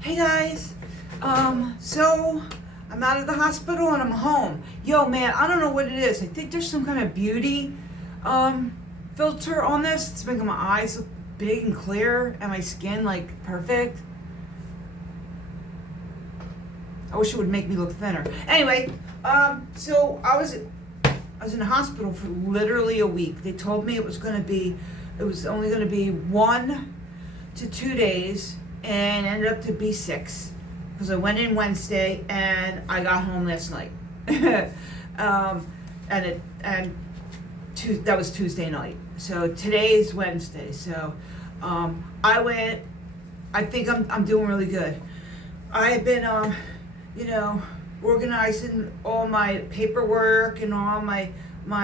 Hey guys, so I'm out of the hospital and I'm home. Yo man, I don't know what it is. I think there's some kind of beauty filter on this. It's making my eyes look big and clear and my skin like perfect. I wish it would make me look thinner. Anyway, so I was in the hospital for literally a week. They told me it was only gonna be 1 to 2 days, and ended up to be 6 because I went in Wednesday and I got home last night. That was Tuesday night. So today's Wednesday. So I think I'm doing really good. I've been organizing all my paperwork and all my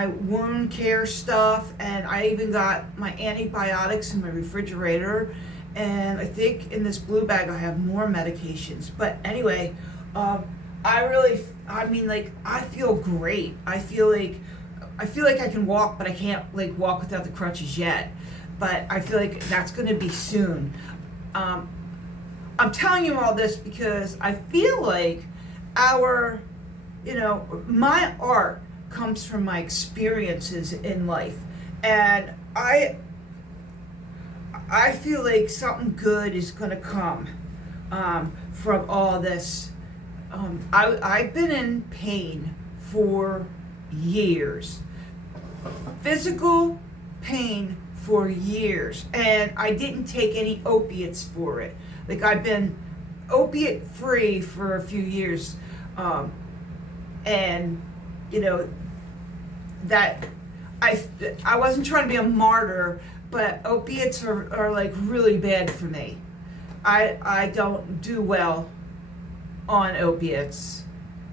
wound care stuff, and I even got my antibiotics in my refrigerator, and I think in this blue bag I have more medications. But anyway, I feel great. I feel like I can walk, but I can't like walk without the crutches yet. But I feel like that's going to be soon. I'm telling you all this because I feel like my art comes from my experiences in life, and I feel like something good is going to come from all this. I've been in pain for years, physical pain for years, and I didn't take any opiates for it. Like, I've been opiate free for a few years, and that I wasn't trying to be a martyr, but opiates are like really bad for me. I don't do well on opiates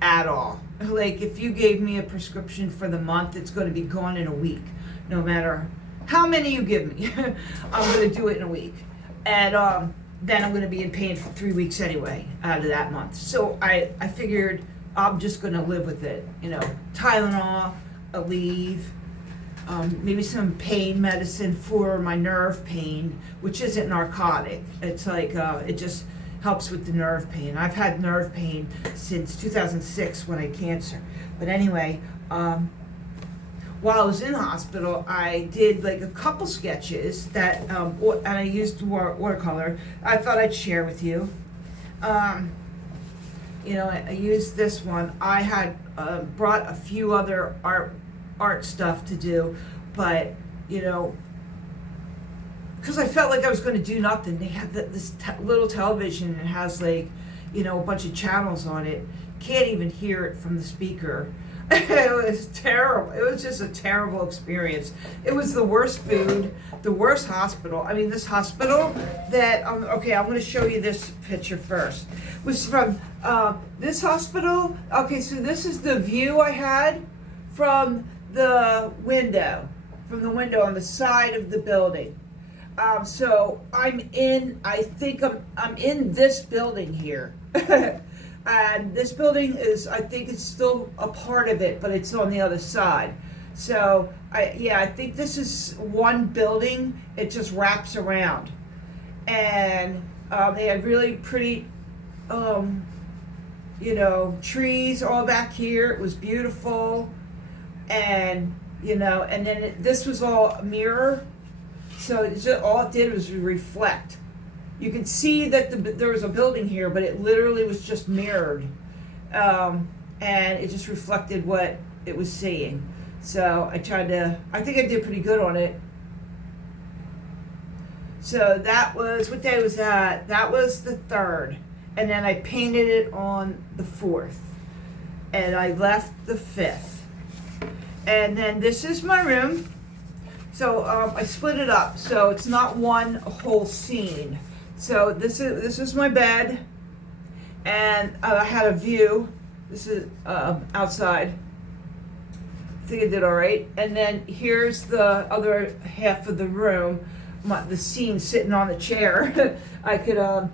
at all. Like, if you gave me a prescription for the month, it's going to be gone in a week, no matter how many you give me. I'm going to do it in a week, and then I'm going to be in pain for 3 weeks anyway out of that month. So I figured I'm just going to live with it. Tylenol, Aleve, maybe some pain medicine for my nerve pain, which isn't narcotic. It's like it just helps with the nerve pain. I've had nerve pain since 2006 when I had cancer. But anyway, while I was in the hospital, I did like a couple sketches that, and I used watercolor. I thought I'd share with you. I used this one. I had brought a few other art stuff to do, but because I felt like I was going to do nothing. They have this little television, and it has like a bunch of channels on it. Can't even hear it from the speaker. It was terrible. It was just a terrible experience. It was the worst food, the worst hospital. I mean, this hospital that, okay, I'm going to show you this picture first. It was from this hospital. Okay, so this is the view I had from the window on the side of the building. So I think I'm in this building here. And this building I think it's still a part of it, but it's on the other side. So I think this is one building. It just wraps around, and they had really pretty, trees all back here. It was beautiful, and and then this was all a mirror, so all it did was reflect. You can see that there was a building here, but it literally was just mirrored, and it just reflected what it was seeing. So I think I did pretty good on it. So that was, what day was that? That was the 3rd, and then I painted it on the 4th, and I left the 5th. And then this is my room. So I split it up, so it's not one whole scene. So this is my bed, and I had a view. This is outside. I think I did all right. And then here's the other half of the room, the scene sitting on the chair. I did all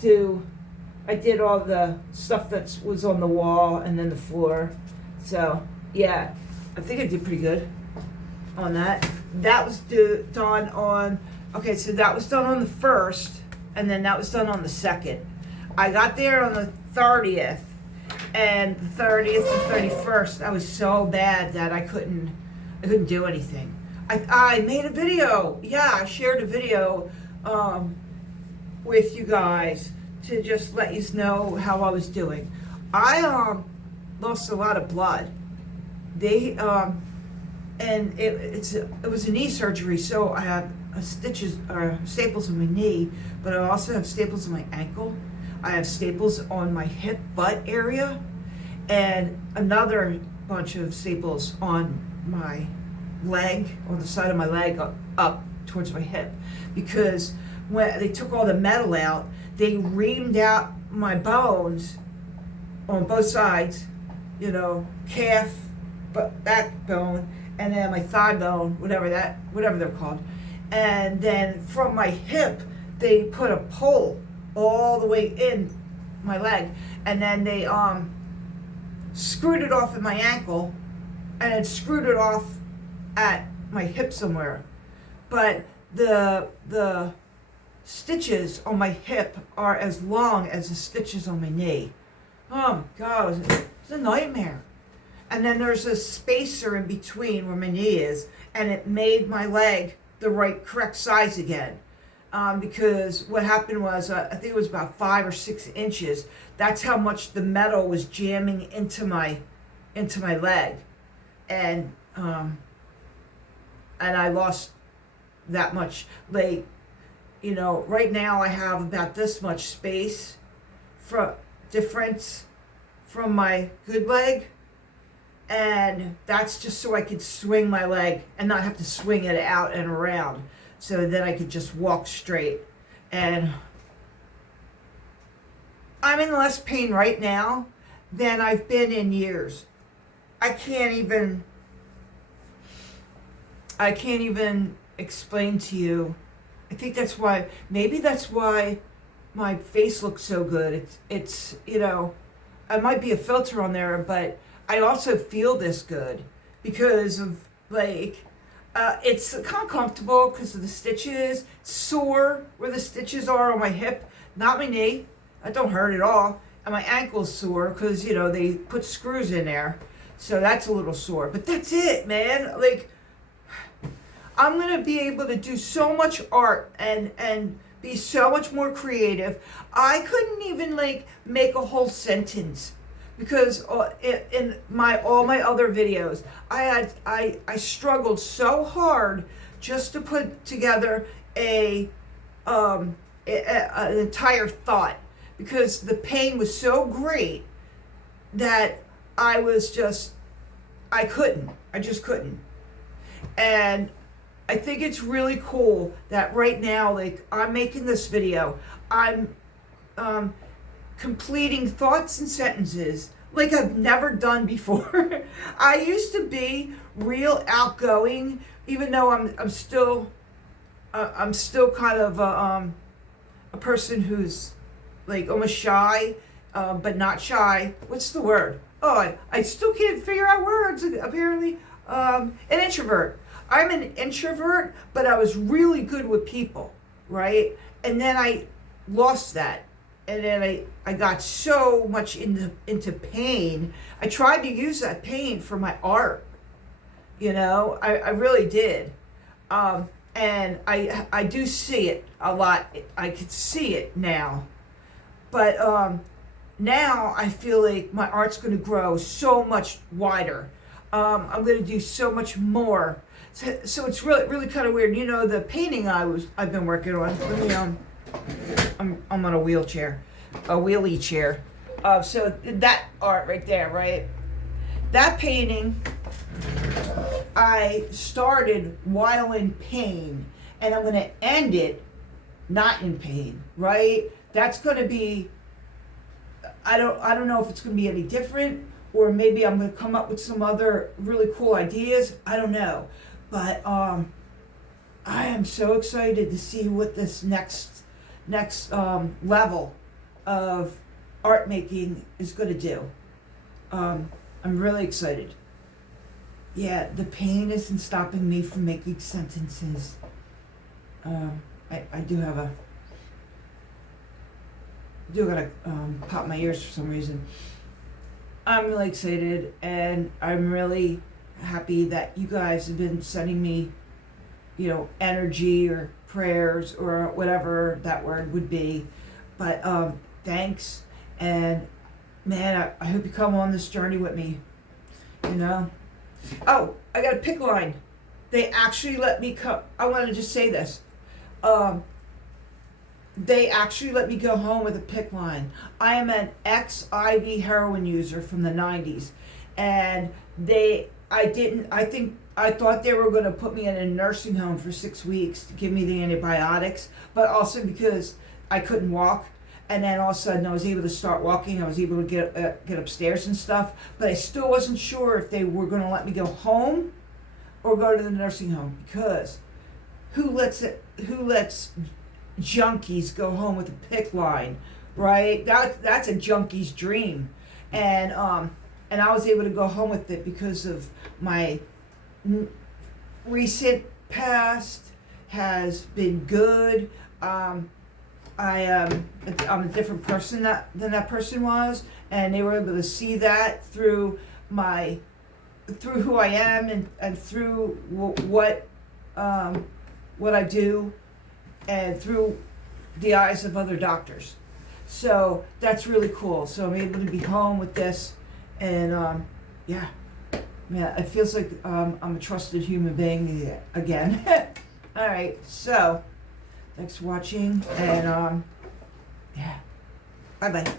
the stuff that was on the wall and then the floor. So yeah, I think I did pretty good on that. That was done on, okay, so that was done on the 1st, and then that was done on the 2nd. I got there on the 30th, and the 30th and 31st, I was so bad that I couldn't do anything. I made a video. Yeah, I shared a video with you guys to just let you know how I was doing. I lost a lot of blood. They and it was a knee surgery, so I have stitches or staples in my knee, but I also have staples in my ankle. I have staples on my hip butt area, and another bunch of staples on my leg, on the side of my leg up towards my hip, because when they took all the metal out, they reamed out my bones on both sides, calf, backbone, and then my thigh bone, whatever they're called. And then from my hip, they put a pole all the way in my leg, and then they screwed it off at my ankle, and then screwed it off at my hip somewhere. But the stitches on my hip are as long as the stitches on my knee. Oh my God, it's a nightmare. And then there's a spacer in between where my knee is, and it made my leg the correct size again. Because what happened was, I think it was about 5 or 6 inches. That's how much the metal was jamming into my leg, and I lost that much. Right now I have about this much space difference from my good leg, and that's just so I could swing my leg and not have to swing it out and around, so that I could just walk straight. And I'm in less pain right now than I've been in years. I can't even explain to you. I think maybe that's why my face looks so good. It's I might be a filter on there, but I also feel this good because of it's kind of comfortable because of the stitches. It's sore where the stitches are on my hip, not my knee. That don't hurt at all. And my ankle's sore because they put screws in there, so that's a little sore. But that's it, man. I'm gonna be able to do so much art and be so much more creative. I couldn't even make a whole sentence because in all my other videos, I struggled so hard just to put together an entire thought, because the pain was so great that I just couldn't. And I think it's really cool that right now, I'm making this video, I'm completing thoughts and sentences like I've never done before. I used to be real outgoing, even though I'm still kind of a person who's almost shy, but not shy. What's the word? Oh, I still can't figure out words, apparently. An introvert. I'm an introvert, but I was really good with people, right? And then I lost that. And then I got so much into pain. I tried to use that pain for my art. I really did. And I do see it a lot. I could see it now. But now I feel like my art's going to grow so much wider. I'm going to do so much more. So it's really kind of weird. The painting I've been working on. Let me I'm on a wheelie chair. So that art right there, right? That painting I started while in pain, and I'm going to end it not in pain, right? That's going to be, I don't know if it's going to be any different, or maybe I'm going to come up with some other really cool ideas. I don't know. But I am so excited to see what this next level of art making is going to do. I'm really excited. Yeah, the pain isn't stopping me from making sentences. I do have do gotta pop my ears for some reason. I'm really excited, and I'm really happy that you guys have been sending me, energy or prayers or whatever that word would be. But thanks, and man, I hope you come on this journey with me. Oh, I got a pick line. They actually let me come. I want to just say this. They actually let me go home with a PICC line. I am an ex-IV heroin user from the 90s. And I thought they were going to put me in a nursing home for 6 weeks to give me the antibiotics, but also because I couldn't walk. And then all of a sudden I was able to start walking. I was able to get upstairs and stuff. But I still wasn't sure if they were going to let me go home or go to the nursing home, because who lets junkies go home with a PICC line, right? That's a junkie's dream. And I was able to go home with it because of my recent past has been good. I'm a different person than that person was, and they were able to see that through who I am and through what I do, and through the eyes of other doctors. So that's really cool. So I'm able to be home with this, and yeah, it feels like I'm a trusted human being again. All right, so thanks for watching, and yeah, bye bye.